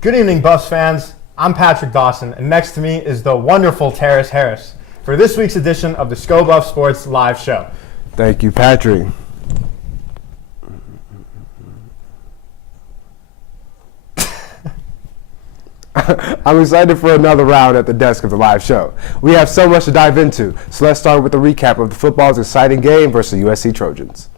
Good evening, Buffs fans. I'm Patrick Dawson, and next to me is the wonderful Terris Harris for this week's edition of the Sko Buffs Sports live show. Thank you, Patrick. I'm excited for another round at the desk of the live show. We have so much to dive into, so let's start with a recap of the football's exciting game versus the USC Trojans.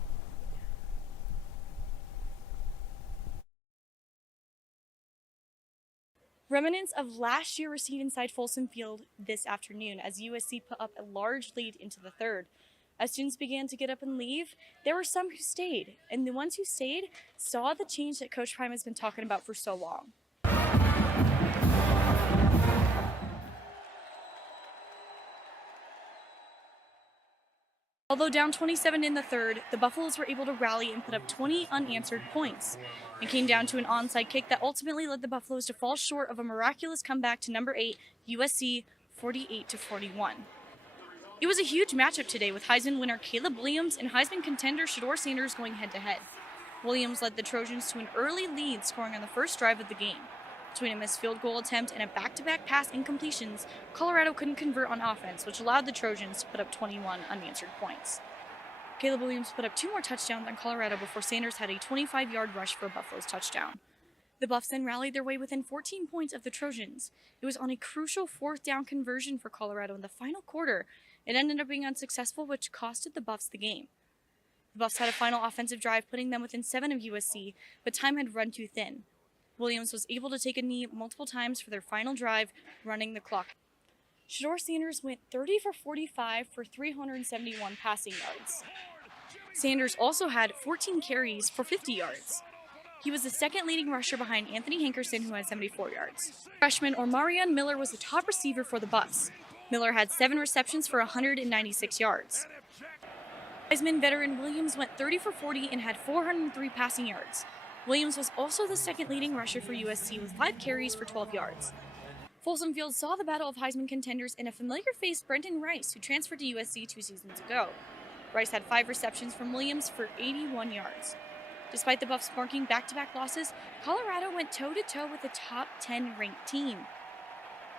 Remnants of last year received inside Folsom Field this afternoon as USC put up a large lead into the third. As students began to get up and leave, there were some who stayed, and the ones who stayed saw the change that Coach Prime has been talking about for so long. Although down 27 in the third, the Buffaloes were able to rally and put up 20 unanswered points. It came down to an onside kick that ultimately led the Buffaloes to fall short of a miraculous comeback to number 8, USC, 48-41. It was a huge matchup today with Heisman winner Caleb Williams and Heisman contender Shedeur Sanders going head-to-head. Williams led the Trojans to an early lead, scoring on the first drive of the game. Between a missed field goal attempt and a back-to-back pass incompletions, Colorado couldn't convert on offense, which allowed the Trojans to put up 21 unanswered points. Caleb Williams put up 2 more touchdowns on Colorado before Sanders had a 25-yard rush for a Buffalo's touchdown. The Buffs then rallied their way within 14 points of the Trojans. It was on a crucial 4th down conversion for Colorado in the final quarter. It ended up being unsuccessful, which costed the Buffs the game. The Buffs had a final offensive drive, putting them within 7 of USC, but time had run too thin. Williams was able to take a knee multiple times for their final drive, running the clock. Shedeur Sanders went 30 for 45 for 371 passing yards. Sanders also had 14 carries for 50 yards. He was the second leading rusher behind Anthony Hankerson, who had 74 yards. Freshman Omarion Miller was the top receiver for the Buffs. Miller had 7 receptions for 196 yards. Heisman veteran Williams went 30 for 40 and had 403 passing yards. Williams was also the second leading rusher for USC with 5 carries for 12 yards. Folsom Field saw the battle of Heisman contenders in a familiar face, Brenton Rice, who transferred to USC 2 seasons ago. Rice had 5 receptions from Williams for 81 yards. Despite the Buffs marking back-to-back losses, Colorado went toe-to-toe with a top 10 ranked team.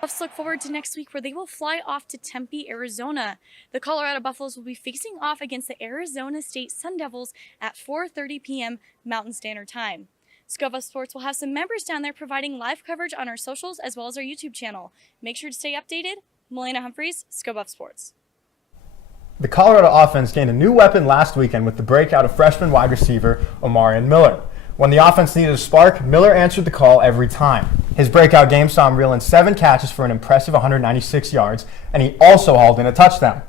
Buffs look forward to next week where they will fly off to Tempe, Arizona. The Colorado Buffaloes will be facing off against the Arizona State Sun Devils at 4:30 p.m. Mountain Standard Time. Sko Buffs Sports will have some members down there providing live coverage on our socials as well as our YouTube channel. Make sure to stay updated. Malaina, Humphreys, Sko Buffs Sports. The Colorado offense gained a new weapon last weekend with the breakout of freshman wide receiver Omarion Miller. When the offense needed a spark, Miller answered the call every time. His breakout game saw him reel in 7 catches for an impressive 196 yards, and he also hauled in a touchdown.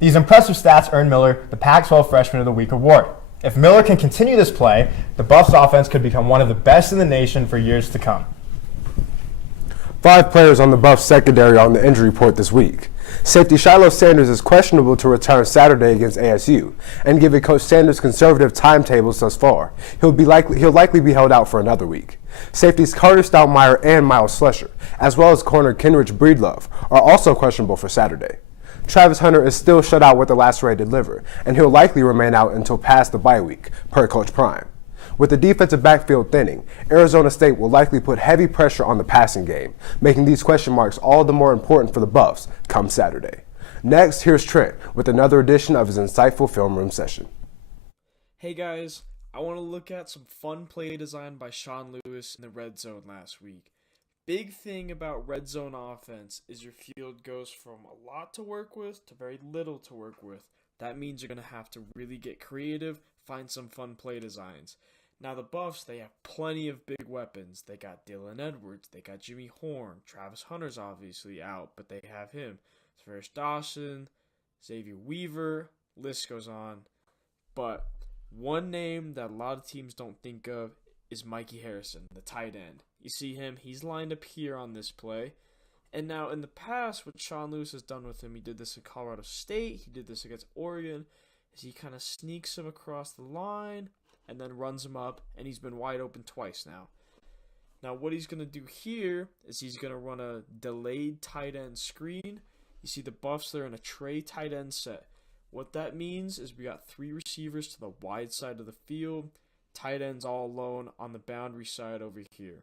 These impressive stats earned Miller the Pac-12 Freshman of the Week award. If Miller can continue this play, the Buffs offense could become one of the best in the nation for years to come. 5 players on the Buffs secondary on the injury report this week. Safety Shiloh Sanders is questionable to return Saturday against ASU, and given Coach Sanders' conservative timetables thus far, he'll likely be held out for another week. Safeties Carter Stoutmeyer and Miles Slusher, as well as corner Kenrich Breedlove, are also questionable for Saturday. Travis Hunter is still shut out with a lacerated liver, and he'll likely remain out until past the bye week, per Coach Prime. With the defensive backfield thinning, Arizona State will likely put heavy pressure on the passing game, making these question marks all the more important for the Buffs come Saturday. Next, here's Trent with another edition of his insightful film room session. Hey guys, I want to look at some fun play design by Sean Lewis in the red zone last week. Big thing about red zone offense is your field goes from a lot to work with to very little to work with. That means you're going to have to really get creative, find some fun play designs. Now the Buffs, they have plenty of big weapons. They got Dylan Edwards, they got Jimmy Horn, Travis Hunter's obviously out, but they have him. Ferris Dawson, Xavier Weaver, list goes on. But one name that a lot of teams don't think of is Mikey Harrison, the tight end. You see him, he's lined up here on this play. And now in the past, what Sean Lewis has done with him, he did this at Colorado State, he did this against Oregon, is he kind of sneaks him across the line and then runs him up, and he's been wide open twice now. Now what he's going to do here is he's going to run a delayed tight end screen. You see the Buffs, they're in a tray tight end set. What that means is we got 3 receivers to the wide side of the field, tight ends all alone on the boundary side over here.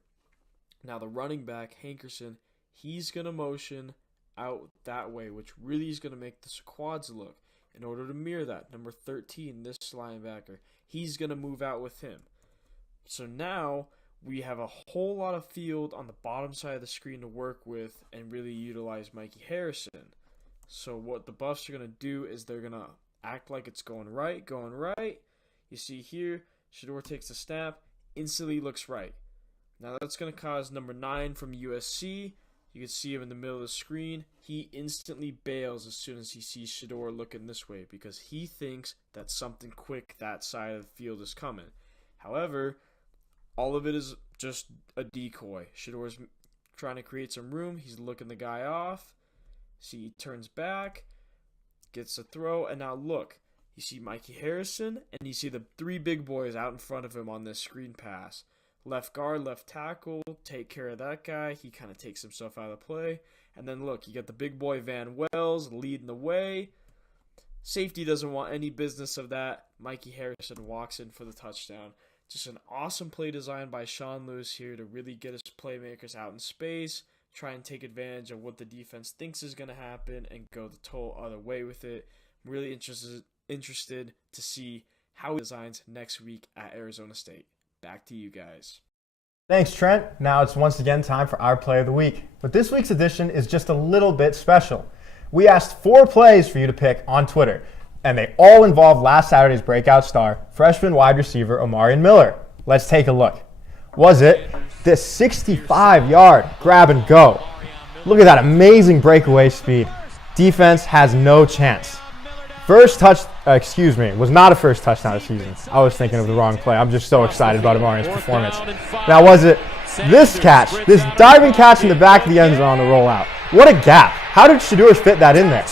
Now the running back, Hankerson, he's going to motion out that way, which really is going to make the quads look. In order to mirror that, number 13, this linebacker, he's going to move out with him. So now we have a whole lot of field on the bottom side of the screen to work with and really utilize Mikey Harrison. So what the Buffs are going to do is they're going to act like it's going right. You see here, Shedeur takes the snap, instantly looks right. Now that's going to cause number 9 from USC. You can see him in the middle of the screen. He instantly bails as soon as he sees Shedeur looking this way because he thinks that something quick that side of the field is coming. However, all of it is just a decoy. Shedeur's trying to create some room. He's looking the guy off. See, he turns back, gets the throw, and now look. You see Mikey Harrison, and you see the 3 big boys out in front of him on this screen pass. Left guard, left tackle, take care of that guy. He kind of takes himself out of the play. And then look, you got the big boy Van Wells leading the way. Safety doesn't want any business of that. Mikey Harrison walks in for the touchdown. Just an awesome play design by Sean Lewis here to really get his playmakers out in space, try and take advantage of what the defense thinks is going to happen, and go the total other way with it. I'm really interested to see how he designs next week at Arizona State. Back to you guys. Thanks, Trent. Now it's once again time for our play of the week. But this week's edition is just a little bit special. We asked 4 plays for you to pick on Twitter, and they all involve last Saturday's breakout star, freshman wide receiver Omarion Miller. Let's take a look. Was it this 65-yard grab and go? Look at that amazing breakaway speed. Defense has no chance. Was not a first touchdown of the season. I was thinking of the wrong play. I'm just so excited about Omarion's performance. Now, was it this catch, this diving catch in the back of the end zone on the rollout? What a gap. How did Shedeur fit that in there?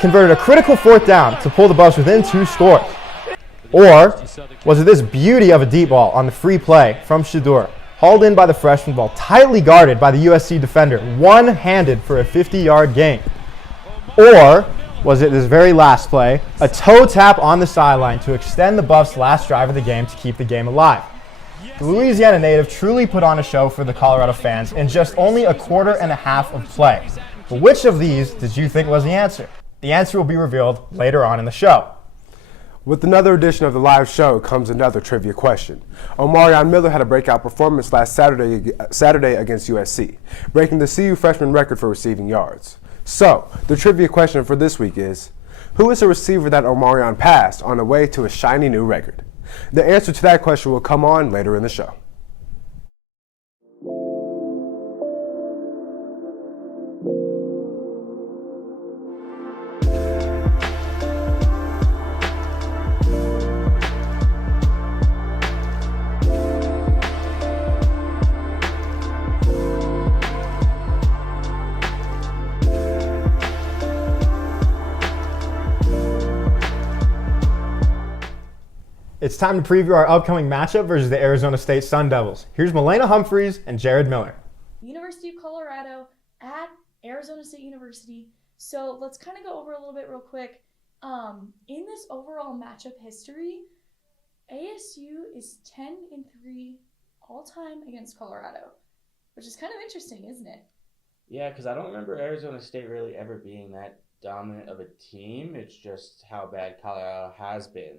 Converted a critical 4th down to pull the Buffs within 2 scores. Or was it this beauty of a deep ball on the free play from Shedeur, hauled in by the freshman ball, tightly guarded by the USC defender, one-handed for a 50-yard gain? Or was it this very last play, a toe tap on the sideline to extend the Buffs' last drive of the game to keep the game alive? The Louisiana native truly put on a show for the Colorado fans in just only a quarter and a half of play. But which of these did you think was the answer? The answer will be revealed later on in the show. With another edition of the live show comes another trivia question. Omarion Miller had a breakout performance last Saturday against USC, breaking the CU freshman record for receiving yards. So, the trivia question for this week is, who is the receiver that Omarion passed on the way to a shiny new record? The answer to that question will come on later in the show. It's time to preview our upcoming matchup versus the Arizona State Sun Devils. Here's Malaina Humphreys and Jared Miller. University of Colorado at Arizona State University. So let's kind of go over a little bit real quick. In this overall matchup history, ASU is 10-3 all-time against Colorado, which is kind of interesting, isn't it? Yeah, because I don't remember Arizona State really ever being that dominant of a team. It's just how bad Colorado has been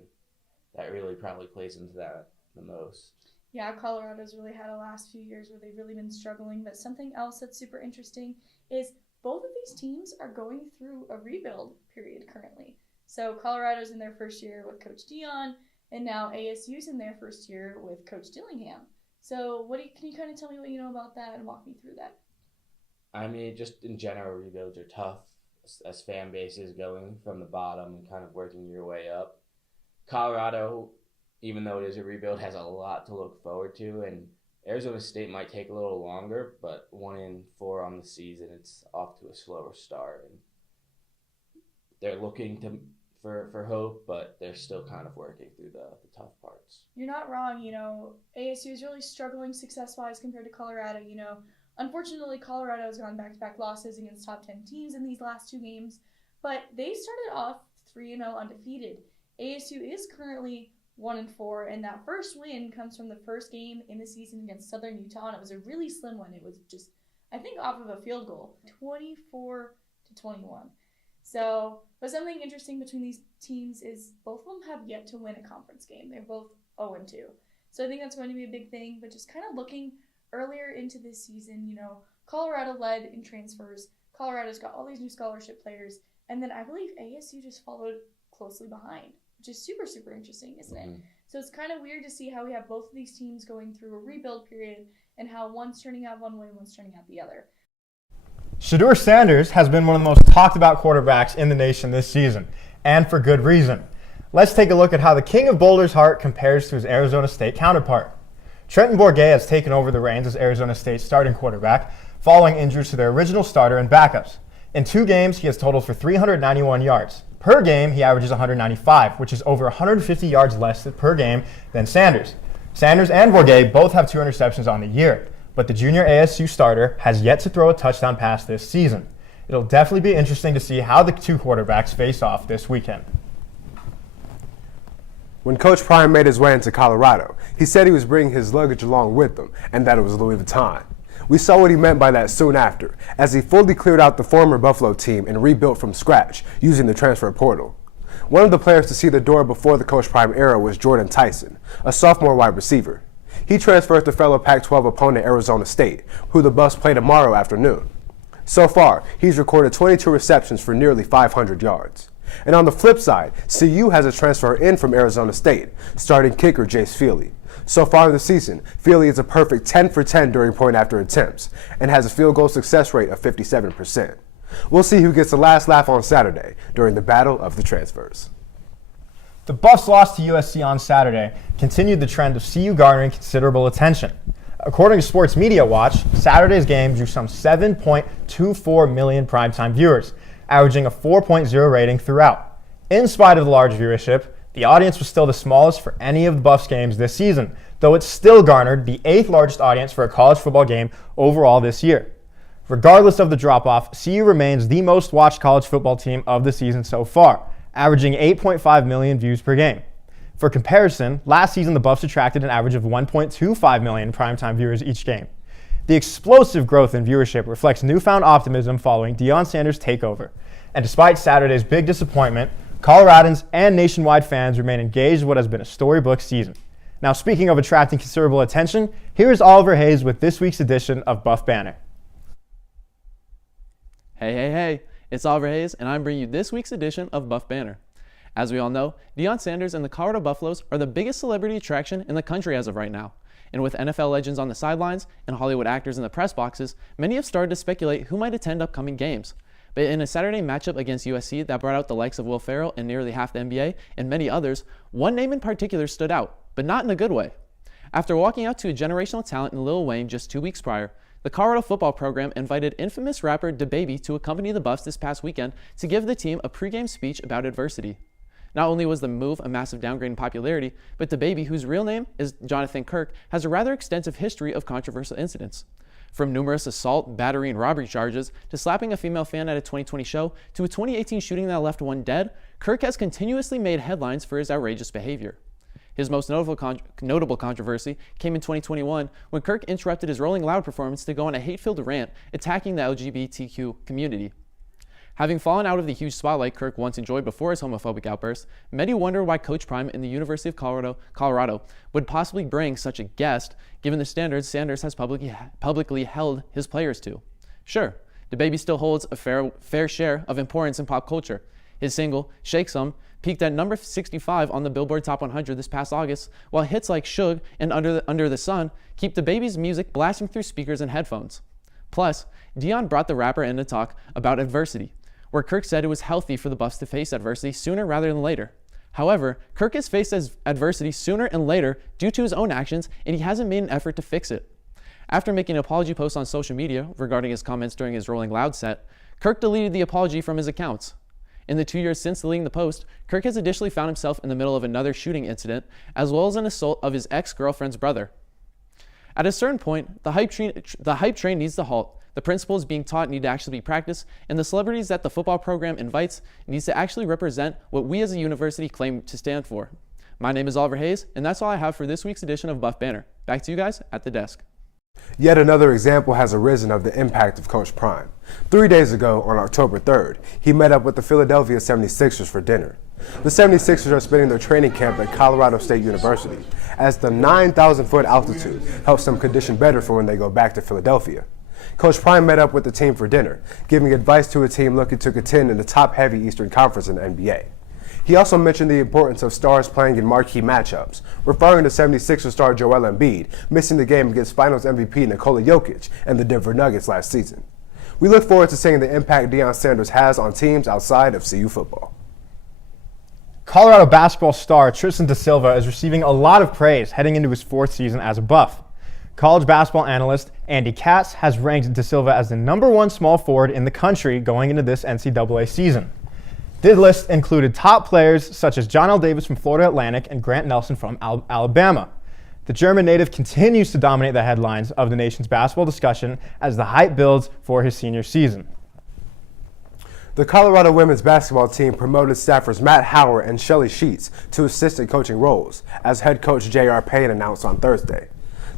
that really probably plays into that the most. Yeah, Colorado's really had a last few years where they've really been struggling. But something else that's super interesting is both of these teams are going through a rebuild period currently. So Colorado's in their first year with Coach Dion, and now ASU's in their first year with Coach Dillingham. So can you kind of tell me what you know about that and walk me through that? I mean, just in general, rebuilds are tough as fan bases going from the bottom and kind of working your way up. Colorado, even though it is a rebuild, has a lot to look forward to, and Arizona State might take a little longer, but 1-4 on the season, it's off to a slower start. And they're looking for hope, but they're still kind of working through the tough parts. You're not wrong. ASU is really struggling success-wise compared to Colorado. Unfortunately, Colorado has gone back-to-back losses against top 10 teams in these last 2 games, but they started off 3-0 undefeated. ASU is currently 1-4, and that first win comes from the first game in the season against Southern Utah, and it was a really slim one. It was just, I think, off of a field goal, 24-21. So, but something interesting between these teams is both of them have yet to win a conference game. They're both 0-2. So I think that's going to be a big thing, but just kind of looking earlier into this season, Colorado led in transfers. Colorado's got all these new scholarship players, and then I believe ASU just followed closely behind, which is super, super interesting, isn't it? So it's kind of weird to see how we have both of these teams going through a rebuild period and how one's turning out one way and one's turning out the other. Shedeur Sanders has been one of the most talked about quarterbacks in the nation this season, and for good reason. Let's take a look at how the King of Boulder's Heart compares to his Arizona State counterpart. Trenton Bourguet has taken over the reins as Arizona State's starting quarterback, following injuries to their original starter and backups. In 2 games, he has totaled for 391 yards. Per game, he averages 195, which is over 150 yards less per game than Sanders. Sanders and Bourguet both have 2 interceptions on the year, but the junior ASU starter has yet to throw a touchdown pass this season. It'll definitely be interesting to see how the 2 quarterbacks face off this weekend. When Coach Prime made his way into Colorado, he said he was bringing his luggage along with him and that it was Louis Vuitton. We saw what he meant by that soon after, as he fully cleared out the former Buffalo team and rebuilt from scratch using the transfer portal. One of the players to see the door before the Coach Prime era was Jordan Tyson, a sophomore wide receiver. He transfers to fellow Pac-12 opponent Arizona State, who the Buffs play tomorrow afternoon. So far, he's recorded 22 receptions for nearly 500 yards. And on the flip side, CU has a transfer in from Arizona State, starting kicker Jace Feely. So far in the season, Feely is a perfect 10 for 10 during point-after attempts and has a field goal success rate of 57%. We'll see who gets the last laugh on Saturday during the battle of the transfers. The Buffs' loss to USC on Saturday continued the trend of CU garnering considerable attention. According to Sports Media Watch, Saturday's game drew some 7.24 million primetime viewers, averaging a 4.0 rating throughout. In spite of the large viewership, the audience was still the smallest for any of the Buffs games this season, though it still garnered the 8th largest audience for a college football game overall this year. Regardless of the drop-off, CU remains the most watched college football team of the season so far, averaging 8.5 million views per game. For comparison, last season the Buffs attracted an average of 1.25 million primetime viewers each game. The explosive growth in viewership reflects newfound optimism following Deion Sanders' takeover. And despite Saturday's big disappointment, Coloradans and nationwide fans remain engaged in what has been a storybook season. Now, speaking of attracting considerable attention, here's Oliver Hayes with this week's edition of Buff Banner. Hey, it's Oliver Hayes, and I'm bringing you this week's edition of Buff Banner. As we all know, Deion Sanders and the Colorado Buffaloes are the biggest celebrity attraction in the country as of right now. And with NFL legends on the sidelines and Hollywood actors in the press boxes, many have started to speculate who might attend upcoming games. But in a Saturday matchup against USC that brought out the likes of Will Ferrell and nearly half the NBA and many others, one name in particular stood out, but not in a good way. After walking out to a generational talent in Lil Wayne just 2 weeks prior, the Colorado football program invited infamous rapper DaBaby to accompany the Buffs this past weekend to give the team a pregame speech about adversity. Not only was the move a massive downgrade in popularity, but DaBaby, whose real name is Jonathan Kirk, has a rather extensive history of controversial incidents. From numerous assault, battery, and robbery charges, to slapping a female fan at a 2020 show, to a 2018 shooting that left one dead, Kirk has continuously made headlines for his outrageous behavior. His most notable controversy came in 2021 when Kirk interrupted his Rolling Loud performance to go on a hate-filled rant attacking the LGBTQ community. Having fallen out of the huge spotlight Kirk once enjoyed before his homophobic outburst, many wondered why Coach Prime in the University of Colorado would possibly bring such a guest, given the standards Sanders has publicly held his players to. Sure, DaBaby still holds a fair share of importance in pop culture. His single, Shake Some, peaked at number 65 on the Billboard Top 100 this past August, while hits like Shug and Under the Sun keep DaBaby's music blasting through speakers and headphones. Plus, Deion brought the rapper in to talk about adversity, where Kirk said it was healthy for the Buffs to face adversity sooner rather than later. However, Kirk has faced adversity sooner and later due to his own actions, and he hasn't made an effort to fix it. After making an apology post on social media regarding his comments during his Rolling Loud set, Kirk deleted the apology from his accounts. In the 2 years since deleting the post, Kirk has additionally found himself in the middle of another shooting incident, as well as an assault of his ex-girlfriend's brother. At a certain point, the hype train needs to halt. The principles being taught need to actually be practiced, and the celebrities that the football program invites needs to actually represent what we as a university claim to stand for. My name is Oliver Hayes, and that's all I have for this week's edition of Buff Banner. Back to you guys at the desk. Yet another example has arisen of the impact of Coach Prime. 3 days ago, on October 3rd, he met up with the Philadelphia 76ers for dinner. The 76ers are spending their training camp at Colorado State University, as the 9,000-foot altitude helps them condition better for when they go back to Philadelphia. Coach Prime met up with the team for dinner, giving advice to a team looking to contend in the top-heavy Eastern Conference in the NBA. He also mentioned the importance of stars playing in marquee matchups, referring to 76er star Joel Embiid missing the game against Finals MVP Nikola Jokic and the Denver Nuggets last season. We look forward to seeing the impact Deion Sanders has on teams outside of CU football. Colorado basketball star Tristan da Silva is receiving a lot of praise heading into his 4th season as a Buff. College basketball analyst Andy Katz has ranked da Silva as the #1 small forward in the country going into this NCAA season. This list included top players such as John L. Davis from Florida Atlantic and Grant Nelson from Alabama. The German native continues to dominate the headlines of the nation's basketball discussion as the hype builds for his senior season. The Colorado women's basketball team promoted staffers Matt Hauer and Shelly Sheets to assistant coaching roles, as head coach J.R. Payne announced on Thursday.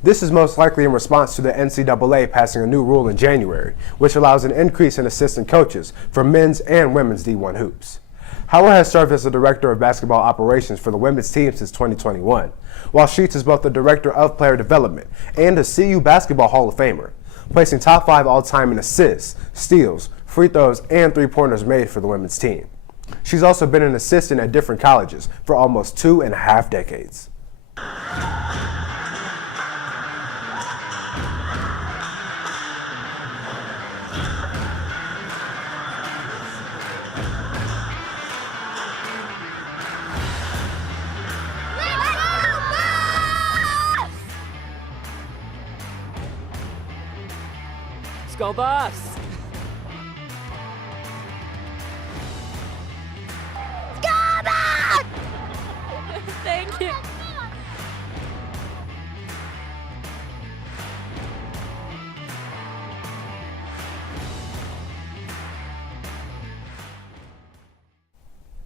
This is most likely in response to the NCAA passing a new rule in January, which allows an increase in assistant coaches for men's and women's D1 hoops. Hauer has served as the director of basketball operations for the women's team since 2021, while Sheets is both the director of player development and a CU Basketball Hall of Famer, placing top 5 all-time in assists, steals, free throws, and three-pointers made for the women's team. She's also been an assistant at different colleges for almost 2.5 decades. Sko Buffs! Thank you.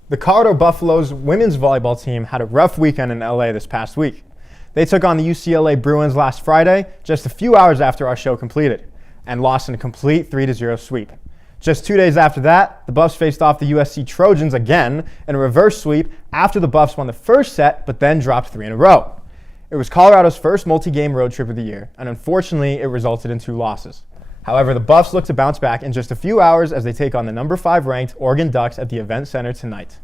The Colorado Buffaloes women's volleyball team had a rough weekend in LA this past week. They took on the UCLA Bruins last Friday, just a few hours after our show completed, and lost in a complete 3-0 sweep. Just 2 days after that, the Buffs faced off the USC Trojans again in a reverse sweep after the Buffs won the first set but then dropped 3 in a row. It was Colorado's first multi-game road trip of the year, and unfortunately it resulted in 2 losses. However, the Buffs look to bounce back in just a few hours as they take on the number 5 ranked Oregon Ducks at the Event Center tonight.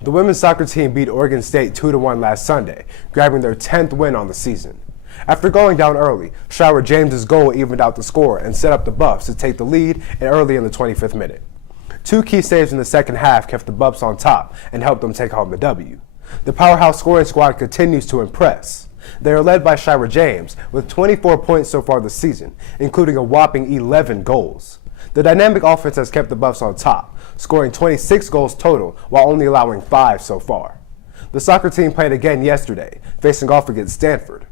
The women's soccer team beat Oregon State 2-1 last Sunday, grabbing their 10th win on the season. After going down early, Schreiber James's goal evened out the score and set up the Buffs to take the lead early in the 25th minute. 2 key saves in the second half kept the Buffs on top and helped them take home the W. The powerhouse scoring squad continues to impress. They are led by Schreiber James with 24 points so far this season, including a whopping 11 goals. The dynamic offense has kept the Buffs on top, scoring 26 goals total while only allowing 5 so far. The soccer team played again yesterday, facing off against Stanford.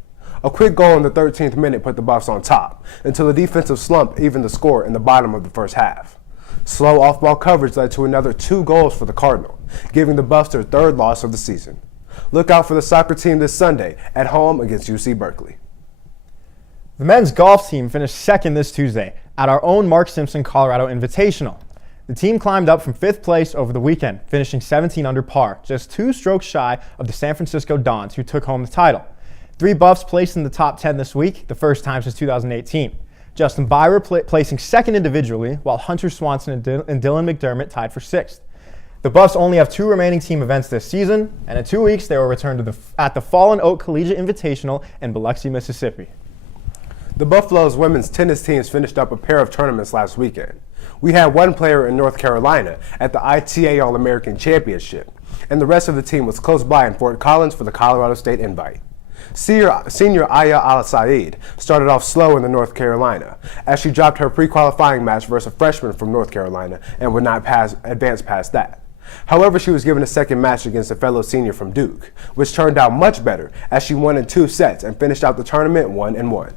A quick goal in the 13th minute put the Buffs on top, until a defensive slump evened the score in the bottom of the first half. Slow off-ball coverage led to another 2 goals for the Cardinal, giving the Buffs their 3rd loss of the season. Look out for the soccer team this Sunday at home against UC Berkeley. The men's golf team finished 2nd this Tuesday at our own Mark Simpson Colorado Invitational. The team climbed up from 5th place over the weekend, finishing 17 under par, just 2 strokes shy of the San Francisco Dons, who took home the title. 3 Buffs placed in the top 10 this week, the first time since 2018. Justin Byrer placing 2nd individually, while Hunter Swanson and Dylan McDermott tied for 6th. The Buffs only have 2 remaining team events this season, and in 2 weeks they will return to at the Fallen Oak Collegiate Invitational in Biloxi, Mississippi. The Buffaloes women's tennis teams finished up a pair of tournaments last weekend. We had 1 player in North Carolina at the ITA All-American Championship, and the rest of the team was close by in Fort Collins for the Colorado State Invite. Senior Aya Al-Saeed started off slow in the North Carolina, as she dropped her pre-qualifying match versus a freshman from North Carolina and would not advance past that. However, she was given a second match against a fellow senior from Duke, which turned out much better as she won in 2 sets and finished out the tournament 1-1.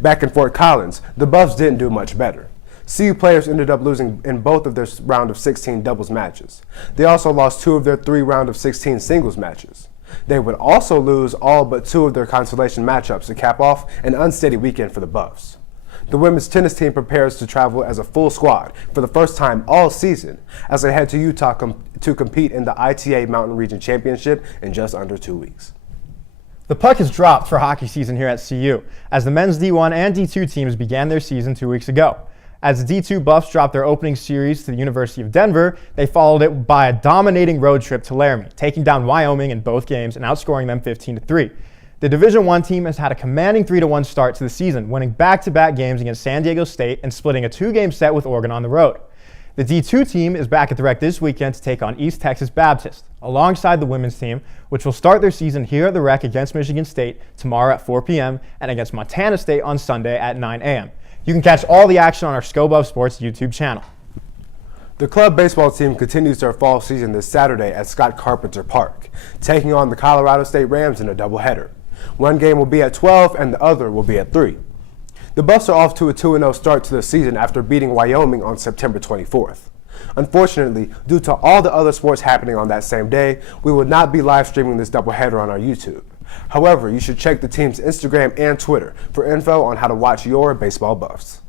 Back in Fort Collins, the Buffs didn't do much better. CU players ended up losing in both of their round of 16 doubles matches. They also lost 2 of their 3 round of 16 singles matches. They would also lose all but 2 of their consolation matchups to cap off an unsteady weekend for the Buffs. The women's tennis team prepares to travel as a full squad for the first time all season as they head to Utah to compete in the ITA Mountain Region Championship in just under 2 weeks. The puck has dropped for hockey season here at CU as the men's D1 and D2 teams began their season 2 weeks ago. As the D2 Buffs dropped their opening series to the University of Denver, they followed it by a dominating road trip to Laramie, taking down Wyoming in both games and outscoring them 15-3. The Division I team has had a commanding 3-1 start to the season, winning back-to-back games against San Diego State and splitting a 2-game set with Oregon on the road. The D2 team is back at the rec this weekend to take on East Texas Baptist, alongside the women's team, which will start their season here at the rec against Michigan State tomorrow at 4 p.m. and against Montana State on Sunday at 9 a.m. You can catch all the action on our Sko Buffs Sports YouTube channel. The club baseball team continues their fall season this Saturday at Scott Carpenter Park, taking on the Colorado State Rams in a doubleheader. One game will be at 12 and the other will be at 3. The Buffs are off to a 2-0 start to the season after beating Wyoming on September 24th. Unfortunately, due to all the other sports happening on that same day, we will not be live streaming this doubleheader on our YouTube. However, you should check the team's Instagram and Twitter for info on how to watch your baseball Buffs.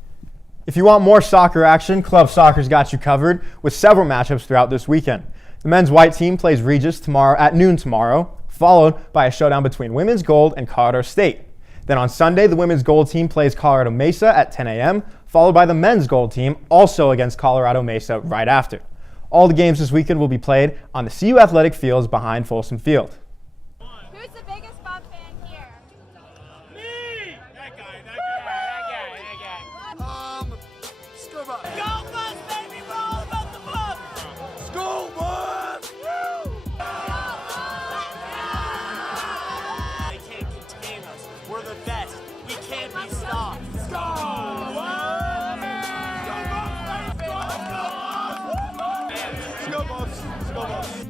If you want more soccer action, Club Soccer's got you covered with several matchups throughout this weekend. The men's white team plays Regis at noon tomorrow, followed by a showdown between Women's Gold and Colorado State. Then on Sunday, the Women's Gold team plays Colorado Mesa at 10 a.m., followed by the Men's Gold team, also against Colorado Mesa right after. All the games this weekend will be played on the CU Athletic Fields behind Folsom Field. Who's the biggest Buff fan here? Me! That guy. Sko Buffs. Go Buffs, baby! We're all about the Buffs! Sko Buffs! They can't contain us. We're the best. We can't be stopped. Sko Buffs! Sko Buffs! Sko Buffs!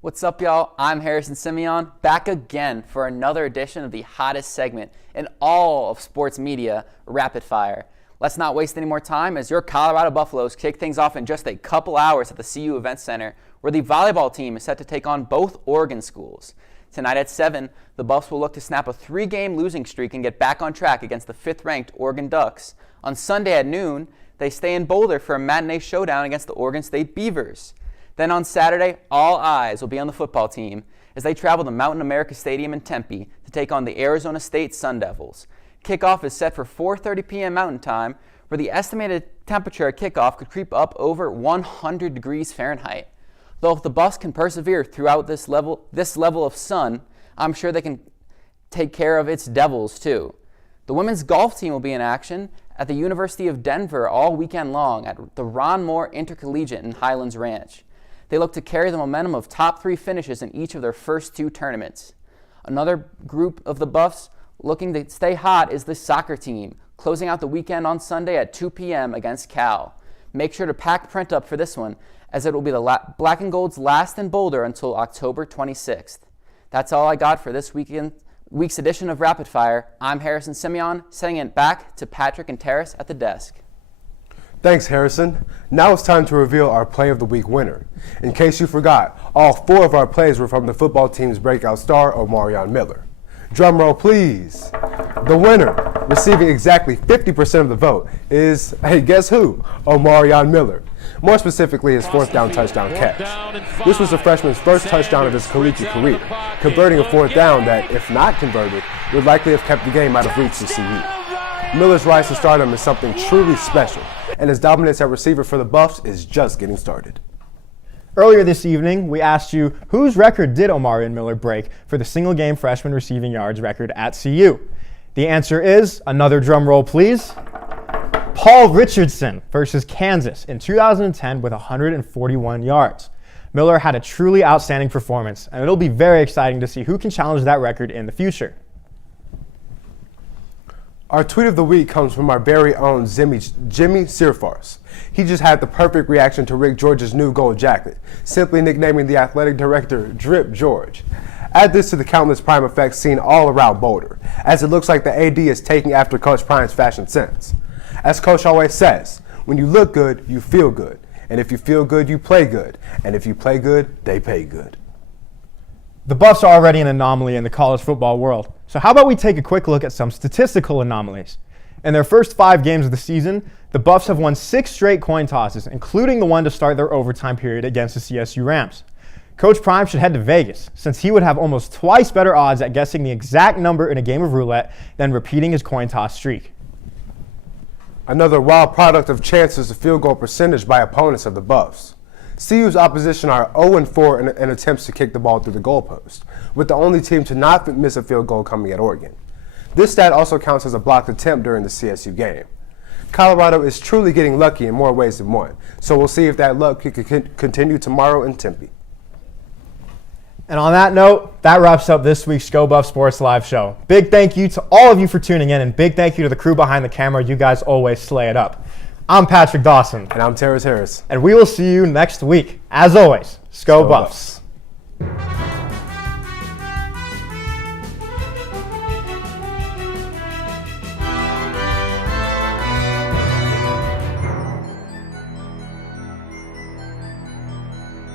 What's up, y'all? I'm Harris and Simeon, back again for another edition of the hottest segment in all of sports media, Rapid Fire. Let's not waste any more time as your Colorado Buffaloes kick things off in just a couple hours at the CU Event Center, where the volleyball team is set to take on both Oregon schools. Tonight at 7, the Buffs will look to snap a 3-game losing streak and get back on track against the 5th-ranked Oregon Ducks. On Sunday at noon, they stay in Boulder for a matinee showdown against the Oregon State Beavers. Then on Saturday, all eyes will be on the football team as they travel to Mountain America Stadium in Tempe to take on the Arizona State Sun Devils. Kickoff is set for 4:30 p.m. Mountain Time, where the estimated temperature at kickoff could creep up over 100 degrees Fahrenheit. Though if the Buffs can persevere throughout this level of sun, I'm sure they can take care of its Devils too. The women's golf team will be in action at the University of Denver all weekend long at the Ron Moore Intercollegiate in Highlands Ranch. They look to carry the momentum of top 3 finishes in each of their first 2 tournaments. Another group of the Buffs looking to stay hot is the soccer team, closing out the weekend on Sunday at 2 p.m. against Cal. Make sure to pack print up for this one, as it will be the Black and Gold's last in Boulder until October 26th. That's all I got for this week's edition of Rapid Fire. I'm Harrison Simeon, sending it back to Patrick and Terris at the desk. Thanks, Harrison. Now it's time to reveal our Play of the Week winner. In case you forgot, all 4 of our plays were from the football team's breakout star, Omarion Miller. Drum roll, please. The winner, receiving exactly 50% of the vote, is, hey, guess who? Omarion Miller. More specifically, his 4th down touchdown catch. This was the freshman's first touchdown of his collegiate career, converting a 4th down that, if not converted, would likely have kept the game out of reach to CU. Miller's rise to stardom is something truly special, and his dominance at receiver for the Buffs is just getting started. Earlier this evening, we asked you whose record did Omarion Miller break for the single-game freshman receiving yards record at CU. The answer is, another drum roll please, Paul Richardson versus Kansas in 2010 with 141 yards. Miller had a truly outstanding performance, and it'll be very exciting to see who can challenge that record in the future. Our tweet of the week comes from our very own Jimmy Sirfars. He just had the perfect reaction to Rick George's new gold jacket, simply nicknaming the athletic director Drip George. Add this to the countless Prime effects seen all around Boulder, as it looks like the AD is taking after Coach Prime's fashion sense. As Coach always says, when you look good, you feel good. And if you feel good, you play good. And if you play good, they pay good. The Buffs are already an anomaly in the college football world. So how about we take a quick look at some statistical anomalies? In their first 5 games of the season, the Buffs have won 6 straight coin tosses, including the one to start their overtime period against the CSU Rams. Coach Prime should head to Vegas, since he would have almost twice better odds at guessing the exact number in a game of roulette than repeating his coin toss streak. Another wild product of chance is the field goal percentage by opponents of the Buffs. CU's opposition are 0-4 in attempts to kick the ball through the goalpost, with the only team to not miss a field goal coming at Oregon. This stat also counts as a blocked attempt during the CSU game. Colorado is truly getting lucky in more ways than one, so we'll see if that luck can continue tomorrow in Tempe. And on that note, that wraps up this week's Sko Buffs Sports Live show. Big thank you to all of you for tuning in, and big thank you to the crew behind the camera. You guys always slay it up. I'm Patrick Dawson. And I'm Terris. And we will see you next week. As always, Sko Buffs.